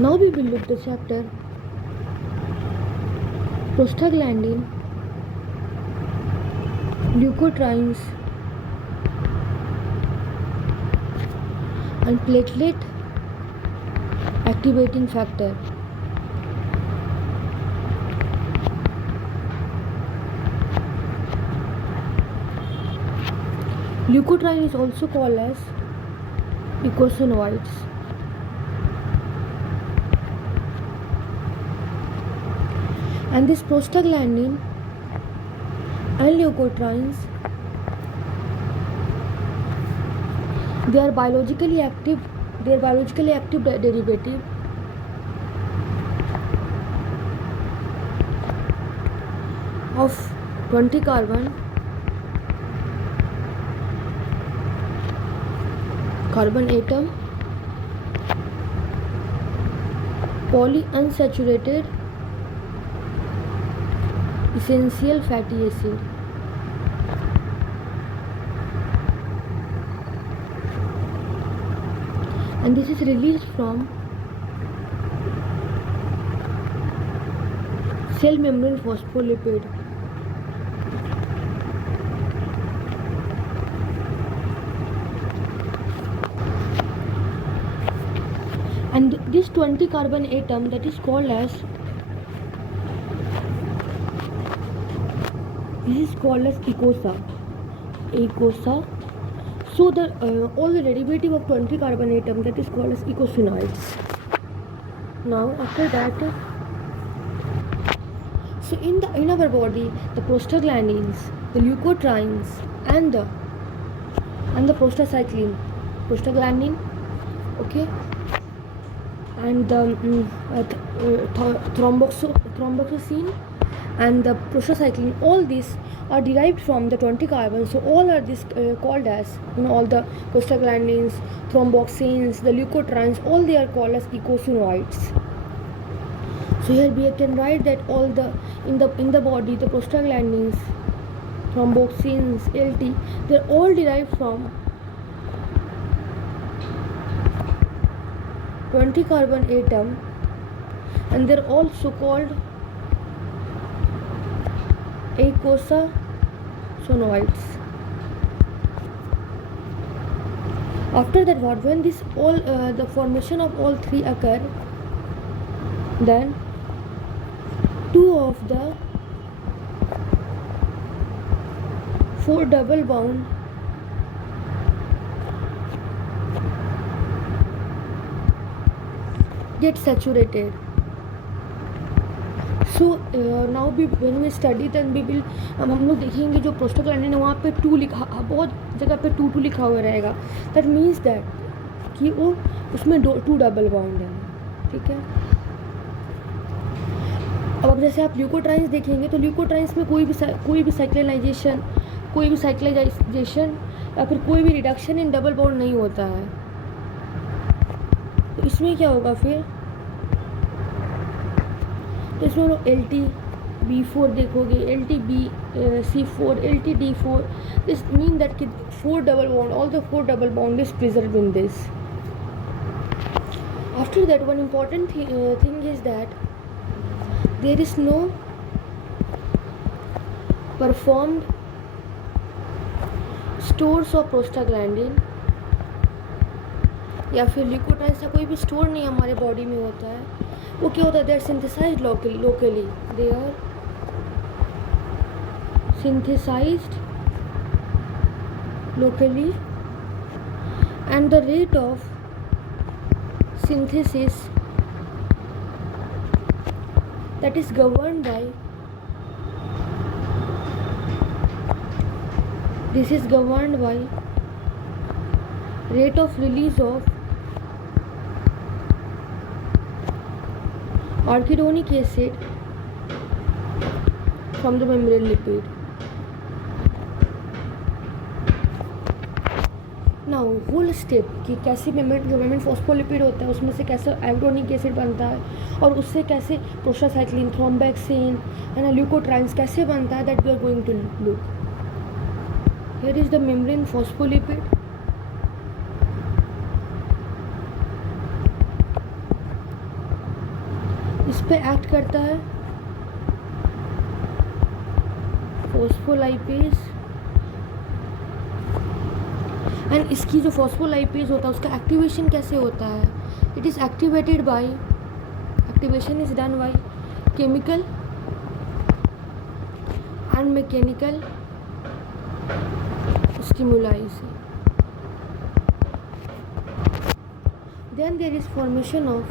Now we will look the chapter Prostaglandin, Leukotrienes and platelet activating factor. Leukotriene is also called as eicosanoids. And this prostaglandin and leukotrienes, they are biologically active derivative of 20 carbon atom polyunsaturated essential fatty acid. And this is released from cell membrane phospholipid. And this 20 carbon atom, that is called as eicosa. So the all the derivative of 20 carbon atom, that is called as eicosanoids. Now after that, so in our body, the prostaglandins, the leukotrienes and the prostaglandin, okay, and the thromboxane and the prostacyclin, all these are derived from the 20 carbon. So all are this called as, all the prostaglandins, thromboxanes, the leukotrienes, all they are called as eicosanoids. So here we can write that all the in the body, the prostaglandins, thromboxanes, LT, they are all derived from 20 carbon atom, and they are also called eicosanoids. After that, when this all the formation of all three occur, then two of the 4 double bond get saturated. So now when we study, then we will हम लोग देखेंगे जो prostaglandin है वहाँ पे 2 लिखा, बहुत जगह पे 2 लिखा हुआ रहेगा. दैट मीन्स दैट कि वो उसमें 2 डबल बॉन्ड है. ठीक है. अब जैसे आप ल्यूकोट्राइन्स देखेंगे तो ल्यूकोट्राइन्स में कोई भी साइक्लिनाइजेशन, या फिर कोई भी रिडक्शन इन डबल बॉन्ड नहीं होता है. तो इसमें क्या होगा फिर, तो इसमें लोग LT-B4 देखोगे, LT-C4, LT-D4. This mean that कि 4 double bond, all the 4 double bond is preserve in this. After that, one important thing is that there is no performed stores of prostaglandin या फिर ल्यूकोट्राइन्स का कोई भी store नहीं हमारे body में होता है. वो क्या होता है, they are synthesised locally, they are synthesised locally, and the rate of synthesis that is governed by rate of release of arachidonic acid from the membrane lipid. Now whole step कि कैसे membrane phospholipid होता है उसमें से कैसे एरोनिक acid बनता है और उससे कैसे प्रोस्टासाइक्लिन, थ्रोम्बोक्सेन एंड ल्यूकोट्राइन्स कैसे बनता है, that we are going to look. Here is the membrane phospholipid. इस पे एक्ट करता है फॉस्फोलाइपेज, एंड इसकी जो फॉस्फोलाइपेज होता है उसका एक्टिवेशन कैसे होता है? It is activated by, activation is done by chemical and mechanical stimuli से. Then there is formation of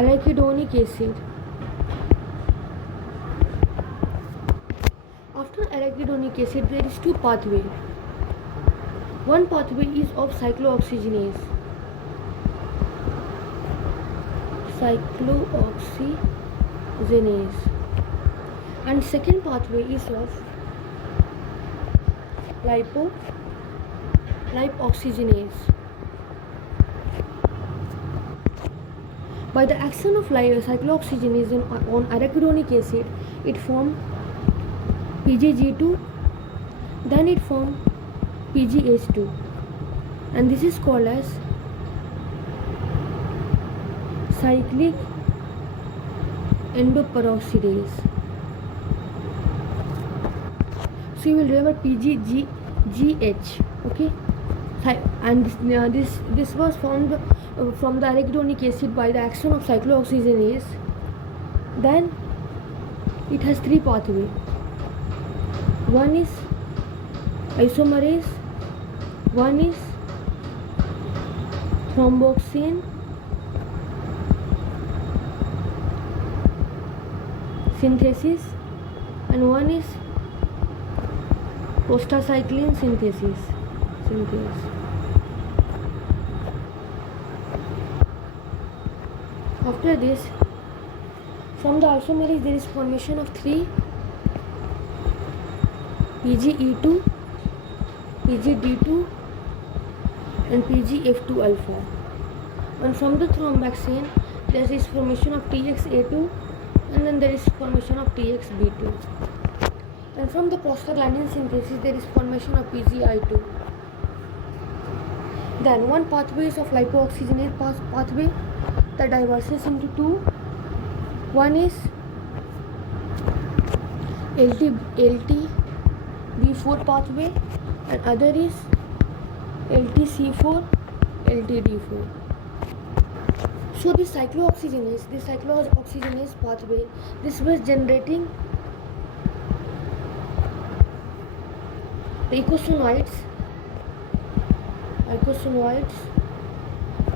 arachidonic acid. After arachidonic acid, there is two pathways. One pathway is of cyclooxygenase. And second pathway is of lipoxygenase. By the action of cyclooxygenase on arachidonic acid, it forms PGG2, then it forms PGH2, and this is called as cyclic endoperoxidase. So you will remember PGGH, okay? And this was formed from the arachidonic acid by the action of cyclooxygenase. Then it has three pathways. One is isomerase, one is thromboxane synthesis, and one is prostacyclin synthesis. After this, from the isomerase there is formation of three PGE2, PGD2 and PGF2 alpha. And from the thromboxane there is formation of TXA2, and then there is formation of TXB2. And from the prostaglandin synthesis there is formation of PGI2. Then one pathway is of lipoxygenase pathway that diverges into two. One is LTB4 pathway, and other is LTC4, LTD4. So this cyclooxygenase pathway, this was generating the eicosanoids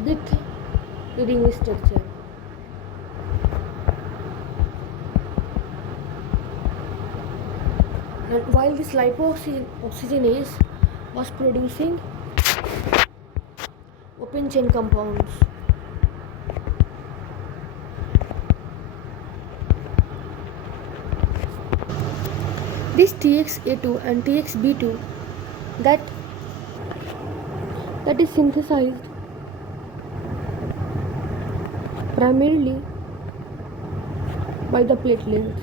with ring structure. And while this lipoxygenase was producing open chain compounds. This TXA2 and TXB2 that is synthesized primarily by the platelets,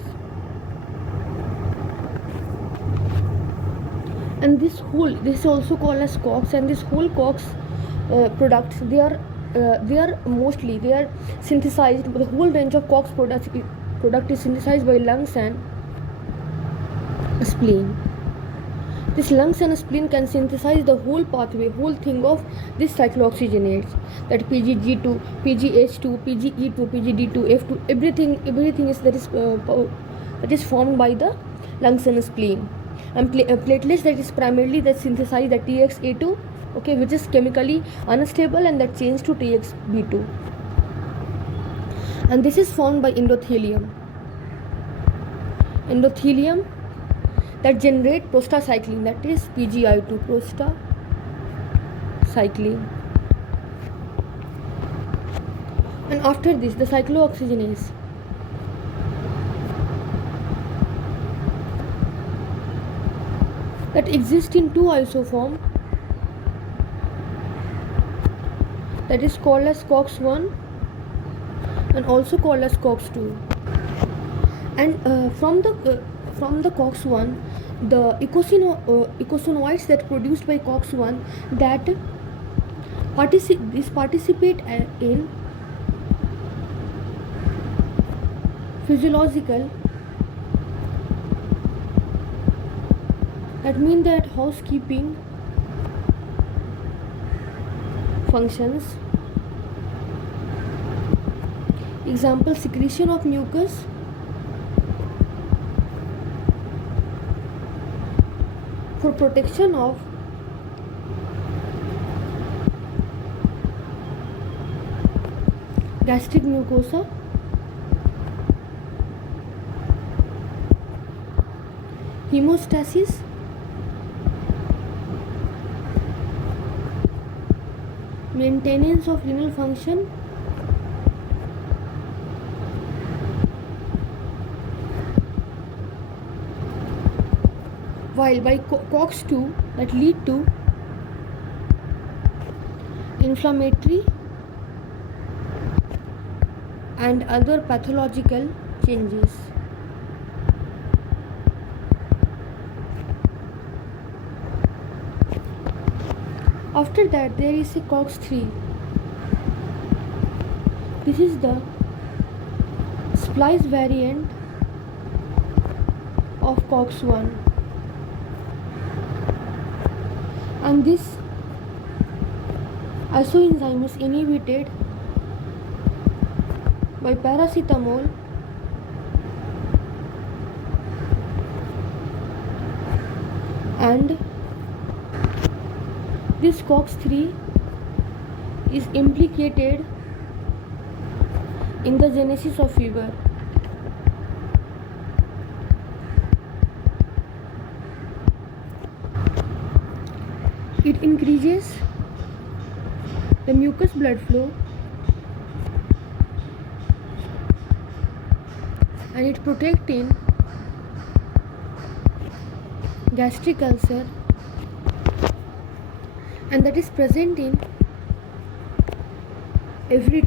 and this is also called as COX, and this whole COX products, they are synthesized. The whole range of COX product is synthesized by lungs and spleen. This lungs and spleen can synthesize the whole pathway, whole thing of this cyclooxygenase, that PGG2, PGH2, PGE2, PGD2, F2, everything is that is formed by the lungs and spleen. And platelets, that is primarily that synthesize the TXA2, okay, which is chemically unstable, and that change to TXB2. And this is formed by endothelium that generate prostacyclin, that is PGI2, prostacyclin. And after this, the cyclooxygenase that exists in two isoform, that is called as COX1 and also called as COX2. And from the COX1, the eicosanoids that produced by COX1 that participate in Physiological, that means that housekeeping functions. Example, secretion of mucus, for protection of gastric mucosa, hemostasis, maintenance of renal function, while by COX-2 that lead to inflammatory and other pathological changes. After that there is a COX-3. This is the splice variant of COX-1, and this isoenzyme is inhibited by paracetamol and this COX-3 is implicated in the genesis of fever. It increases the mucous blood flow and it protects in gastric ulcer, and that is present in every